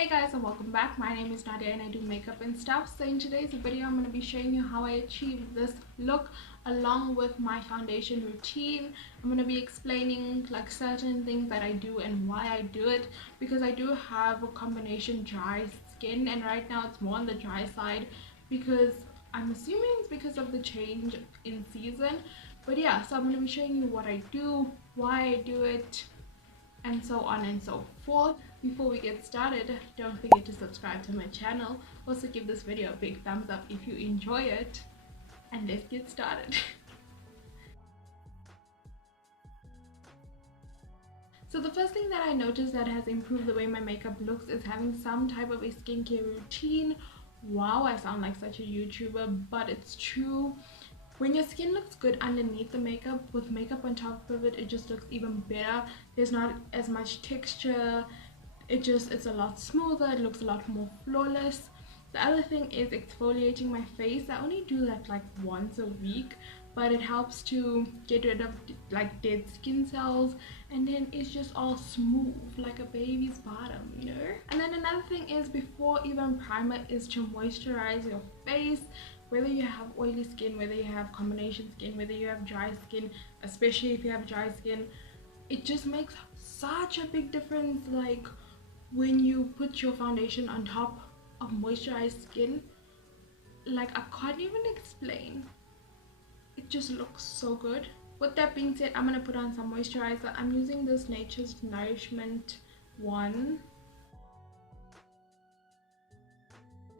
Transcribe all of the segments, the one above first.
Hey guys, and welcome back. My name is Nadia and I do makeup and stuff. So in today's video I'm going to be showing you how I achieve this look along with my foundation routine. I'm going to be explaining like certain things that I do and why I do it, because I do have a combination dry skin and right now it's more on the dry side because I'm assuming it's because of the change in season. But yeah, so I'm going to be showing you what I do, why I do it, and so on and so forth. Before we get started, don't forget to subscribe to my channel. Also give this video a big thumbs up if you enjoy it, and let's get started. So the first thing that I noticed that has improved the way my makeup looks is having some type of a skincare routine. Wow, I sound like such a YouTuber, but it's true. When your skin looks good underneath the makeup, with makeup on top of it, it just looks even better. There's not as much texture. It's a lot smoother. It looks a lot more flawless. The other thing is exfoliating my face. I only do that like once a week, but it helps to get rid of like dead skin cells, and then it's just all smooth like a baby's bottom, you know. And then another thing is, before even primer, is to moisturize your face. Whether you have oily skin, whether you have combination skin, whether you have dry skin, especially if you have dry skin, it just makes such a big difference. Like when you put your foundation on top of moisturized skin, like I can't even explain, it just looks so good. With that being said, I'm gonna put on some moisturizer. I'm using this Nature's Nourishment one.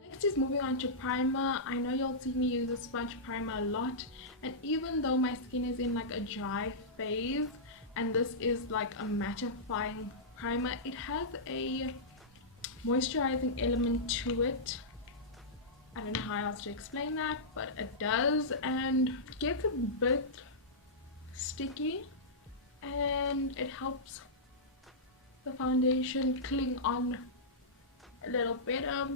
Next is moving on to primer. I know you'll see me use the Smudge Primer a lot, and even though my skin is in like a dry phase and this is like a mattifying primer, it has a moisturizing element to it. I don't know how else to explain that, but it does, and it gets a bit sticky and it helps the foundation cling on a little better.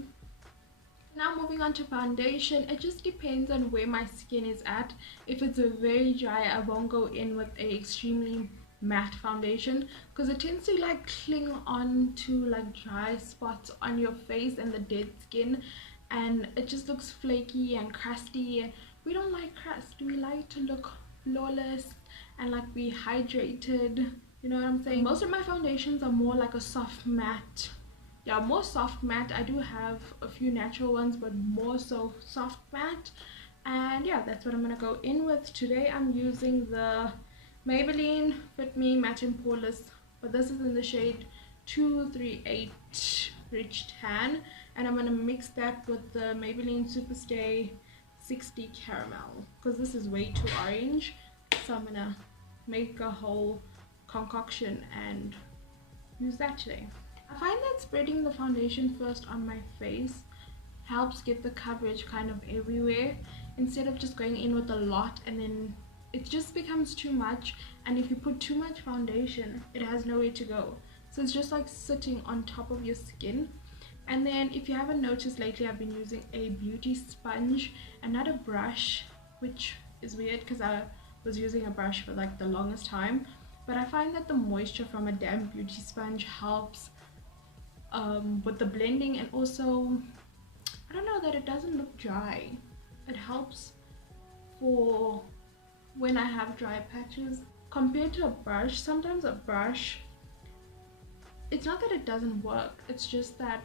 Now moving on to foundation, it just depends on where my skin is at. If it's a very dry, I won't go in with a extremely matte foundation because it tends to like cling on to like dry spots on your face and the dead skin, and it just looks flaky and crusty. We don't like crust. We like to look flawless and like be hydrated, you know what I'm saying? Most of my foundations are more like a soft matte. Yeah, more soft matte. I do have a few natural ones, but more so soft matte. And yeah, that's what I'm gonna go in with. Today I'm using the Maybelline Fit Me Matte and Poreless, but this is in the shade 238 Rich Tan, and I'm gonna mix that with the Maybelline Superstay 60 Caramel because this is way too orange. So I'm gonna make a whole concoction and use that today. I find that spreading the foundation first on my face helps get the coverage kind of everywhere, instead of just going in with a lot and then it just becomes too much, and if you put too much foundation it has nowhere to go, so it's just like sitting on top of your skin. And then if you haven't noticed, lately I've been using a beauty sponge and not a brush, which is weird because I was using a brush for like the longest time, but I find that the moisture from a damp beauty sponge helps with the blending, and also I don't know, that it doesn't look dry. It helps for when I have dry patches compared to a brush. Sometimes a brush, it's not that it doesn't work, it's just that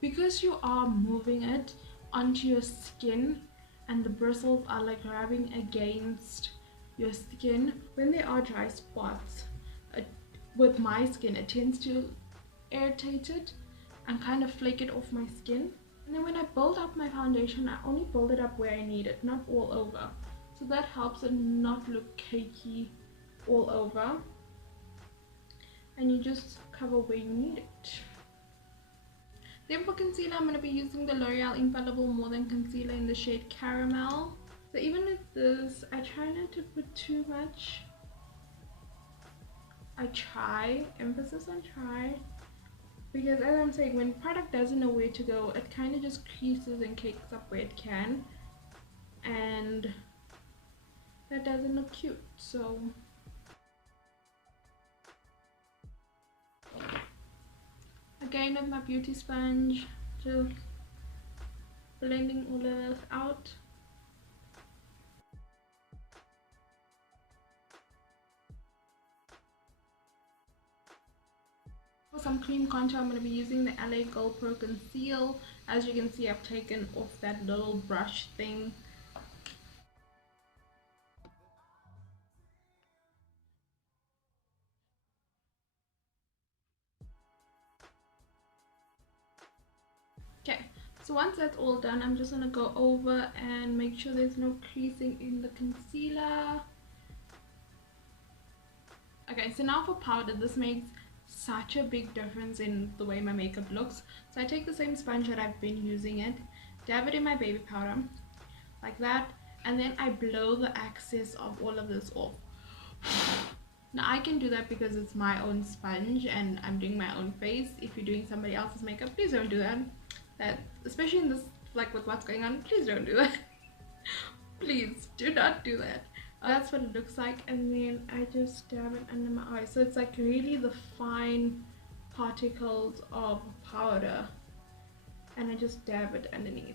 because you are moving it onto your skin and the bristles are like rubbing against your skin, when there are dry spots, with my skin it tends to irritate it and kind of flake it off my skin. And then when I build up my foundation, I only build it up where I need it, not all over, so that helps it not look cakey all over, and you just cover where you need it. Then for concealer, I'm going to be using the L'Oreal Infallible Molten Concealer in the shade Caramel. So even with this, I try not to put too much. I try, emphasis on try, because as I'm saying, when product doesn't know where to go, it kind of just creases and cakes up where it can, and that doesn't look cute. So I again with my beauty sponge, just blending all of this out. For some cream contour, I'm going to be using the Girl Pro Conceal. As you can see, I've taken off that little brush thing. Okay, so once that's all done, I'm just going to go over and make sure there's no creasing in the concealer. Okay, so now for powder, this makes such a big difference in the way my makeup looks. So I take the same sponge that I've been using it, dab it in my baby powder like that, and then I blow the excess of all of this off. Now I can do that because it's my own sponge and I'm doing my own face. If you're doing somebody else's makeup, please don't do that. Especially in this, like with what's going on, please don't do that. Please do not do that. That's what it looks like, and then I just dab it under my eyes. So it's like really the fine particles of powder, and I just dab it underneath.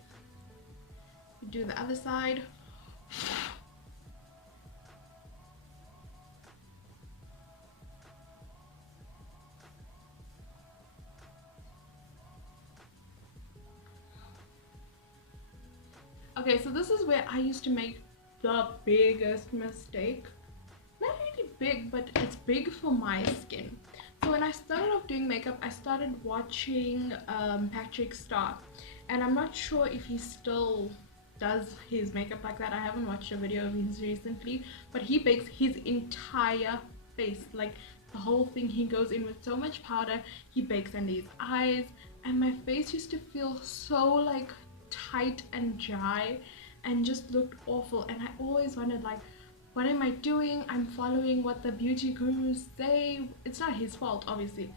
Do the other side. Okay, so this is where I used to make the biggest mistake. Not really big, but it's big for my skin. So when I started off doing makeup, I started watching Patrick Star, and I'm not sure if he still does his makeup like that. I haven't watched a video of his recently, but he bakes his entire face, like the whole thing. He goes in with so much powder, he bakes under his eyes, and my face used to feel so like tight and dry and just looked awful. And I always wondered, like, what am I doing? I'm following what the beauty gurus say. It's not his fault, obviously.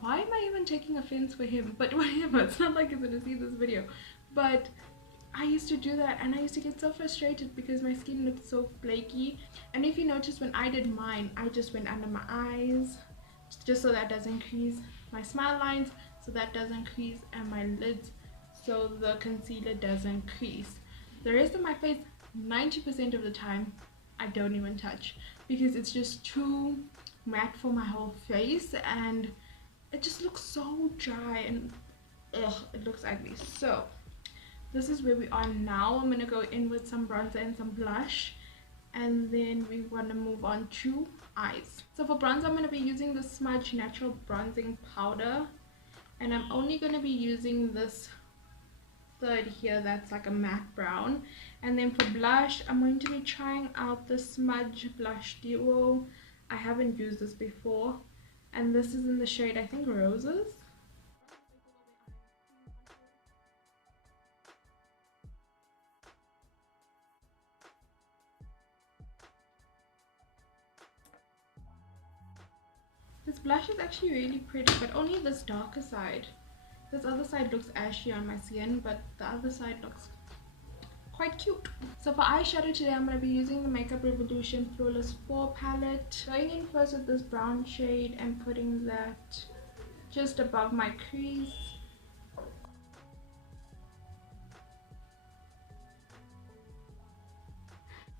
Why am I even taking offense for him? But whatever, it's not like he's gonna see this video. But I used to do that, and I used to get so frustrated because my skin looked so flaky. And if you notice, when I did mine, I just went under my eyes just so that doesn't crease, my smile lines so that doesn't crease, and my lids so the concealer doesn't crease. The rest of my face, 90% of the time, I don't even touch because it's just too matte for my whole face, and it just looks so dry and ugh, it looks ugly. So this is where we are now. I'm gonna go in with some bronzer and some blush, and then we want to move on to eyes. So for bronzer, I'm going to be using the Smudge Natural Bronzing Powder, and I'm only going to be using this third here that's like a matte brown. And then for blush, I'm going to be trying out the Smudge Blush Duo. I haven't used this before, and this is in the shade, I think, Roses. This blush is actually really pretty, but only this darker side. This other side looks ashy on my skin, but the other side looks quite cute. So for eyeshadow today, I'm going to be using the Makeup Revolution Flawless 4 palette. Going in first with this brown shade and putting that just above my crease.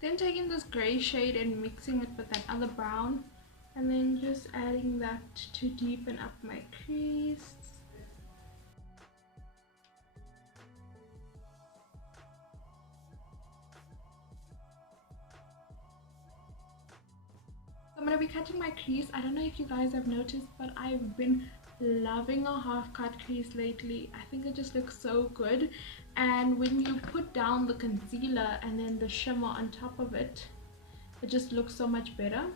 Then taking this grey shade and mixing it with that other brown, and then just adding that to deepen up my crease. I'm going to be cutting my crease. I don't know if you guys have noticed, but I've been loving a half cut crease lately. I think it just looks so good, and when you put down the concealer and then the shimmer on top of it, it just looks so much better.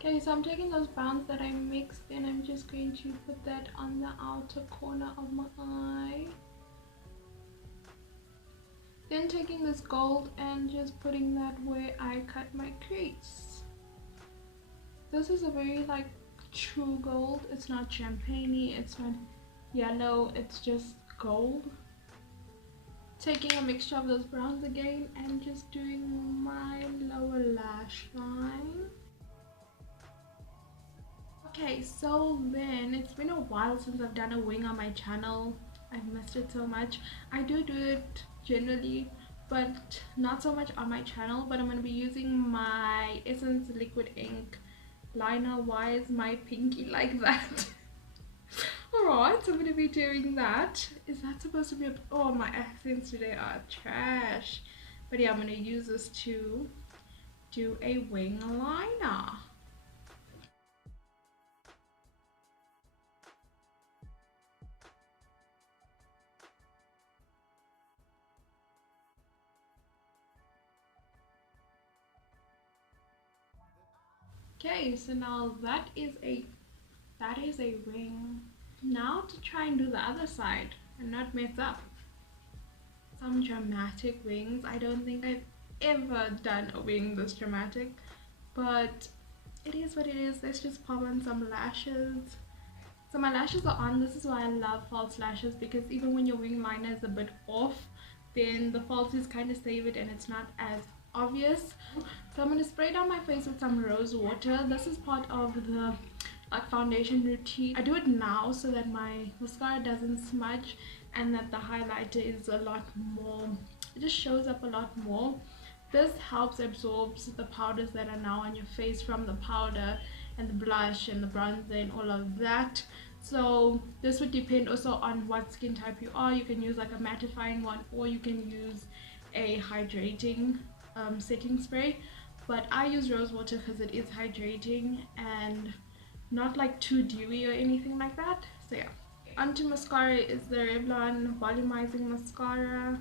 Okay, so I'm taking those browns that I mixed and I'm just going to put that on the outer corner of my eye. Then taking this gold and just putting that where I cut my crease. This is a very like true gold. It's not champagne-y, it's not yellow, it's just gold. taking a mixture of those browns again and just doing my lower lash line. Okay, so then it's been a while since I've done a wing on my channel. I've missed it so much. I do it generally, but not so much on my channel. But I'm going to be using my Essence liquid ink liner. Why is my pinky like that? Alright, so I'm going to be doing that. Is that supposed to be a... Oh, my accents today are trash. But yeah, I'm going to use this to do a wing liner. Okay, so now that is a wing. Now to try and do the other side and not mess up. Some dramatic wings. I don't think I've ever done a wing this dramatic, but it is what it is. Let's just pop on some lashes. So my lashes are on. This is why I love false lashes, because even when your wing liner is a bit off, then the falsies kind of save it and it's not as obvious. So I'm going to spray down my face with some rose water. This is part of the foundation routine. I do it now so that my mascara doesn't smudge and that the highlighter is a lot more, it just shows up a lot more. This helps absorbs the powders that are now on your face from the powder and the blush and the bronzer and all of that. So this would depend also on what skin type you are. You can use like a mattifying one, or you can use a hydrating setting spray, but I use rose water because it is hydrating and not like too dewy or anything like that. So yeah, onto mascara is the Revlon Volumtizing mascara.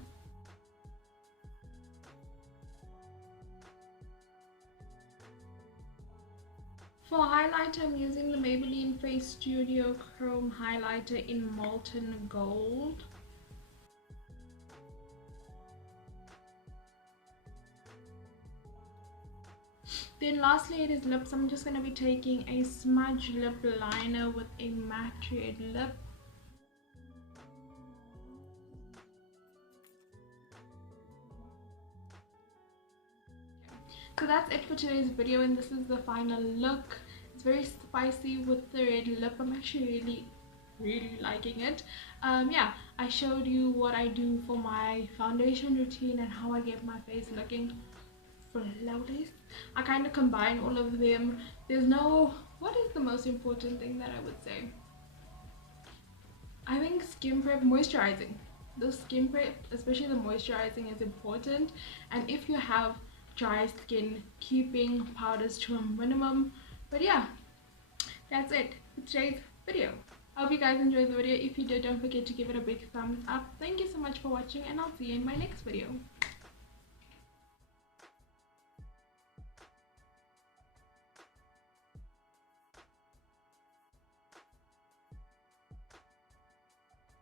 For highlighter, I'm using the Maybelline Face Studio Chrome highlighter in Molten Gold. Then lastly, it is lips. I'm just going to be taking a smudge lip liner with a matte red lip. So that's it for today's video, and this is the final look. It's very spicy with the red lip. I'm actually really liking it. Yeah, I showed you what I do for my foundation routine and how I get my face looking flawless. I kind of combine all of them. There's no, what is the most important thing that I would say? I think skin prep, moisturizing. The skin prep, especially the moisturizing, is important. And if you have dry skin, keeping powders to a minimum. But yeah, that's it for today's video. I hope you guys enjoyed the video. If you did, don't forget to give it a big thumbs up. Thank you so much for watching, and I'll see you in my next video.